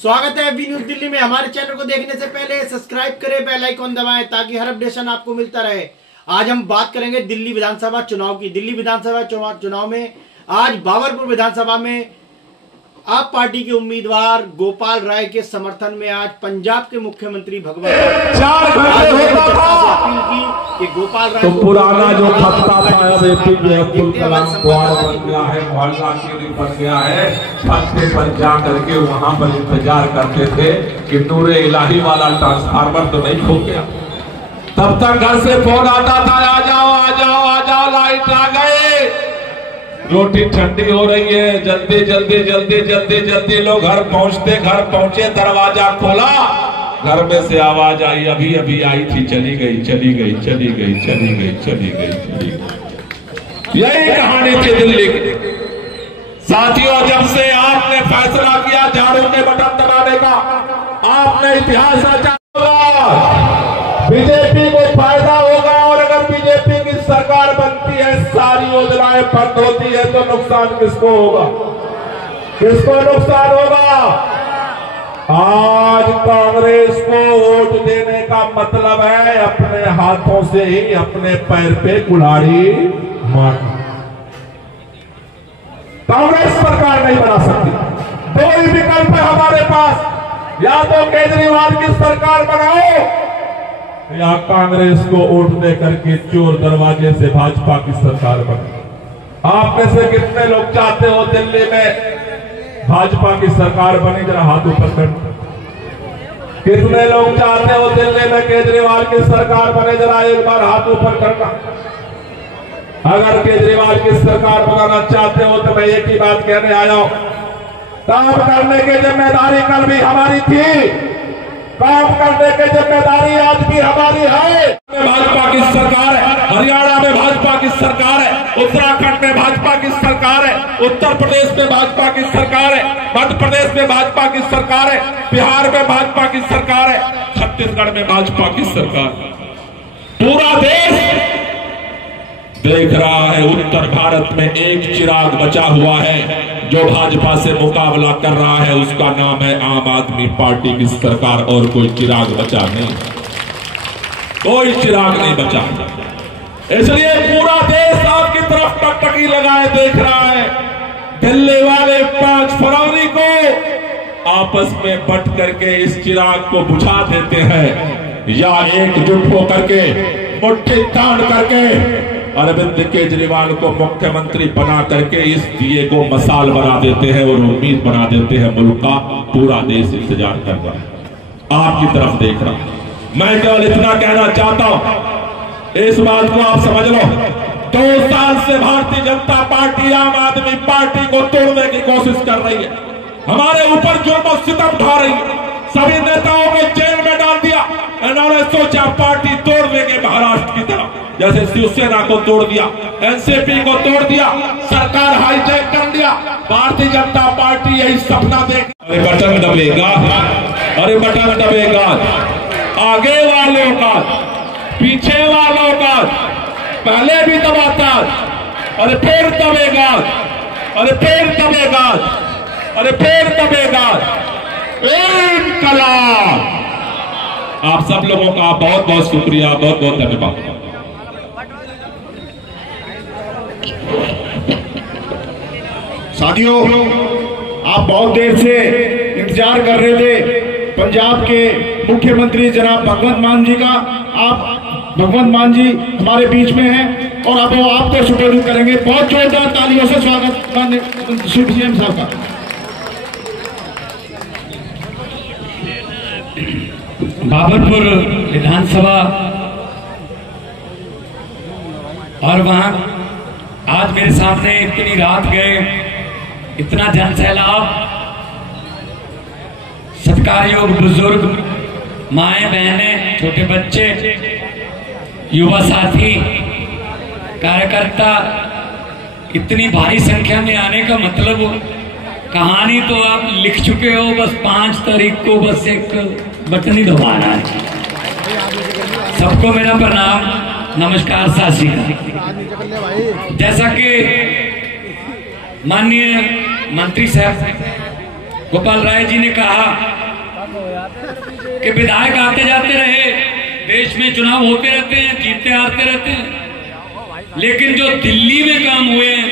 स्वागत है V news Delhi में। हमारे चैनल को देखने से पहले सब्सक्राइब करें, बेल आइकॉन दबाएं ताकि हर अपडेशन आपको मिलता रहे। आज हम बात करेंगे दिल्ली विधानसभा चुनाव की। दिल्ली विधानसभा चुनाव में आज बाबरपुर विधानसभा में आप पार्टी के उम्मीदवार गोपाल राय के समर्थन में आज पंजाब के मुख्यमंत्री भगवंत अपील की कि गोपाल राय तो पुराना जो खत्ता था अब अब्दुल कलाम द्वार बन गया है, मोहल्ला क्लिनिक बन गया है। खत्ते पर जा करके वहां पर इंतजार करते थे कि नूरे इलाही वाला ट्रांसफार्मर तो नहीं खो गया। तब तक घर से फोन आता था, आ जाओ आ जाओ आ जाओ, लाइट आ गए, रोटी ठंडी हो रही है, जल्दी जल्दी जल्दी जल्दी जल्दी। लोग घर पहुंचे, दरवाजा खोला, घर में से आवाज आई, अभी अभी आई थी, चली गई चली गई चली गई चली गई चली गई चली गई। यही कहानी थी दिल्ली की। साथियों, जब से आपने फैसला किया झाड़ू के बटन दबाने का, आपने इतिहास रचा होगा, बीजेपी को फायदा होगा। और अगर बीजेपी की सरकार बनती है, सारी योजनाएं बंद होती है, तो नुकसान किसको होगा? किसको नुकसान होगा? आज कांग्रेस को वोट देने का मतलब है अपने हाथों से ही अपने पैर पे कुल्हाड़ी मारना। कांग्रेस सरकार नहीं बना सकती। दो ही विकल्प है हमारे पास, या तो केजरीवाल की सरकार बनाओ या कांग्रेस को वोट दे करके चोर दरवाजे से भाजपा की सरकार बनाओ। आप में से कितने लोग चाहते हो दिल्ली में भाजपा की सरकार बने? जरा हाथ ऊपर कर। कितने लोग चाहते हो दिल्ली में केजरीवाल की सरकार बने? जरा एक बार हाथ ऊपर करना। अगर केजरीवाल की सरकार बनाना चाहते हो तो मैं एक ही बात कहने आया हूं, काम करने की जिम्मेदारी कल भी हमारी थी, काम करने की जिम्मेदारी आज भी हमारी है। भाजपा की सरकार है, हरियाणा में भाजपा की सरकार है, उत्तराखंड में भाजपा की सरकार है, उत्तर प्रदेश में भाजपा की सरकार है, मध्य प्रदेश में भाजपा की सरकार है, बिहार में भाजपा की सरकार है, छत्तीसगढ़ में भाजपा की सरकार। पूरा देश देख रहा है, उत्तर भारत में एक चिराग बचा हुआ है जो भाजपा से मुकाबला कर रहा है, उसका नाम है आम आदमी पार्टी की सरकार। और कोई चिराग बचा नहीं, कोई चिराग नहीं बचा। इसलिए पूरा देश आपकी तरफ टकटकी लगाए देख रहा है। दिल्ली वाले 5 फरवरी को आपस में बट करके इस चिराग को बुझा देते हैं, या एकजुट होकर के मुट्ठी तान करके अरविंद केजरीवाल को मुख्यमंत्री बना करके इस दिए को मसाल बना देते हैं और उम्मीद बना देते हैं। मुल्क का पूरा देश इंतजार कर रहा है, आपकी तरफ देख रहा है। मैं केवल इतना कहना चाहता हूं, इस बात को आप समझ लो, 2 साल से भारतीय जनता पार्टी आम आदमी पार्टी को तोड़ने की कोशिश कर रही है, हमारे ऊपर जुर्म और सितम ढा रही है, सभी नेताओं को जेल में डाल दिया। इन्होंने सोचा पार्टी तोड़ देंगे महाराष्ट्र की तरह, जैसे शिवसेना को तोड़ दिया, एनसीपी को तोड़ दिया, सरकार हाईजैक कर दिया। भारतीय जनता पार्टी यही सपना देख, अरे बटन दबेगा, अरे बटन दबेगा, आगे वालों का पीछे वालों का, पहले भी दबाता, अरे फिर दबेगा, अरे फिर दबेगा, अरे फिर दबेगा। इनकलाब। आप सब लोगों का बहुत बहुत शुक्रिया, बहुत बहुत धन्यवाद। साथियों, आप बहुत देर से इंतजार कर रहे थे पंजाब के मुख्यमंत्री जनाब भगवंत मान जी का। आप भगवंत मान जी हमारे बीच में हैं और अब वो आपको सुपुर्द करेंगे। बहुत जोरदार तालियों से स्वागत सीएम साहब का। बाबरपुर विधानसभा और वहां आज मेरे सामने इतनी रात गए, इतना जन सैलाब, सत्कारयोग बुजुर्ग, माएं बहनें, छोटे बच्चे, युवा साथी, कार्यकर्ता, इतनी भारी संख्या में आने का मतलब कहानी तो आप लिख चुके हो। बस 5 तारीख को बस एक बटन ही दबाना है। सबको मेरा प्रणाम, नमस्कार, सत श्री अकाल। जैसा कि माननीय मंत्री साहब गोपाल राय जी ने कहा कि विधायक आते जाते रहे, देश में चुनाव होते रहते हैं, जीतते हारते रहते हैं, लेकिन जो दिल्ली में काम हुए हैं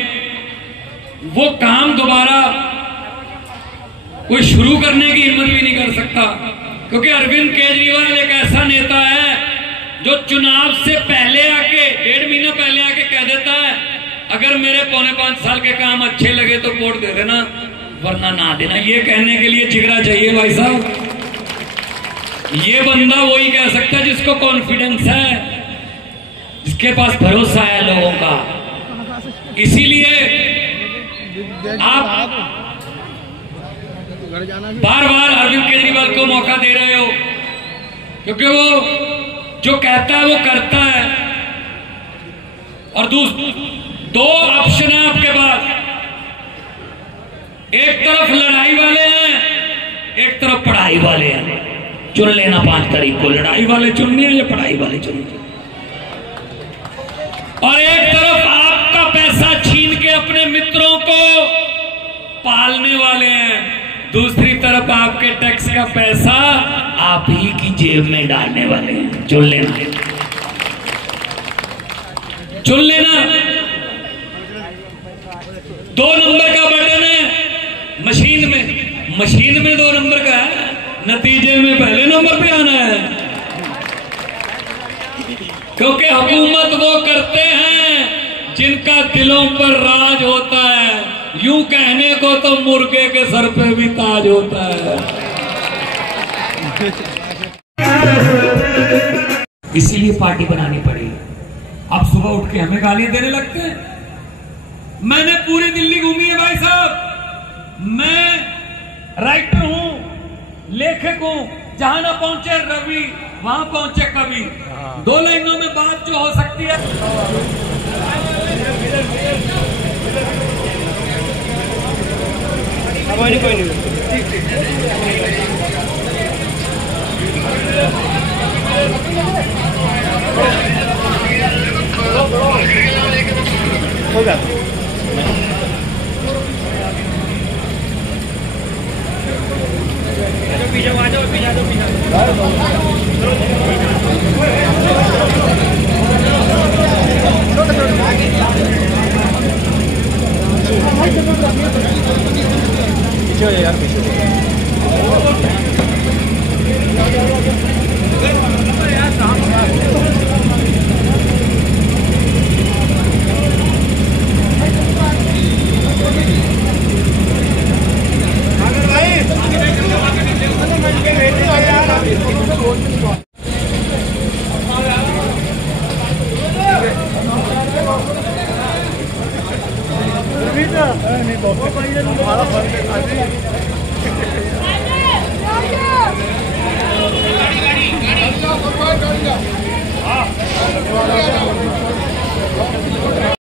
वो काम दोबारा कोई शुरू करने की हिम्मत भी नहीं कर सकता, क्योंकि अरविंद केजरीवाल एक ऐसा नेता है जो चुनाव से पहले आके 1.5 महीना पहले आके कह देता है अगर मेरे 4.5 साल के काम अच्छे लगे तो वोट दे देना, वरना ना देना। ये कहने के लिए जिगरा चाहिए भाई साहब। ये बंदा वही कह सकता है जिसको कॉन्फिडेंस है, जिसके पास भरोसा है लोगों का। इसीलिए आप बार बार अरविंद केजरीवाल को मौका दे रहे हो, क्योंकि वो जो कहता है वो करता है। और दो ऑप्शन है आपके पास, एक तरफ लड़ाई वाले हैं, एक तरफ पढ़ाई वाले हैं। चुन लेना 5 तारीख को, लड़ाई वाले चुनने हैं या पढ़ाई वाले चुनने। और एक तरफ आपका पैसा छीन के अपने मित्रों को पालने वाले हैं, दूसरी तरफ आपके टैक्स का पैसा आप ही की जेब में डालने वाले हैं। चुन लेना, चुन लेना। 2 नंबर का बटन है मशीन में 2 नंबर का है, नतीजे में पहले नंबर पे आना है, क्योंकि हुकूमत वो करते हैं जिनका दिलों पर राज होता है। यूं कहने को तो मुर्गे के सर पे भी ताज होता है। इसीलिए पार्टी बनानी पड़ी। अब सुबह उठ के हमें गालियां देने लगते हैं। मैंने पूरी दिल्ली घूमी है भाई साहब, मैं राइटर हूं, लेखक हूं, जहां ना पहुंचे रवि वहां पहुंचे कवि। 2 लाइनों में बात जो हो सकती है। कोई नहीं। होगा पीछे हो यार, पीछे नहीं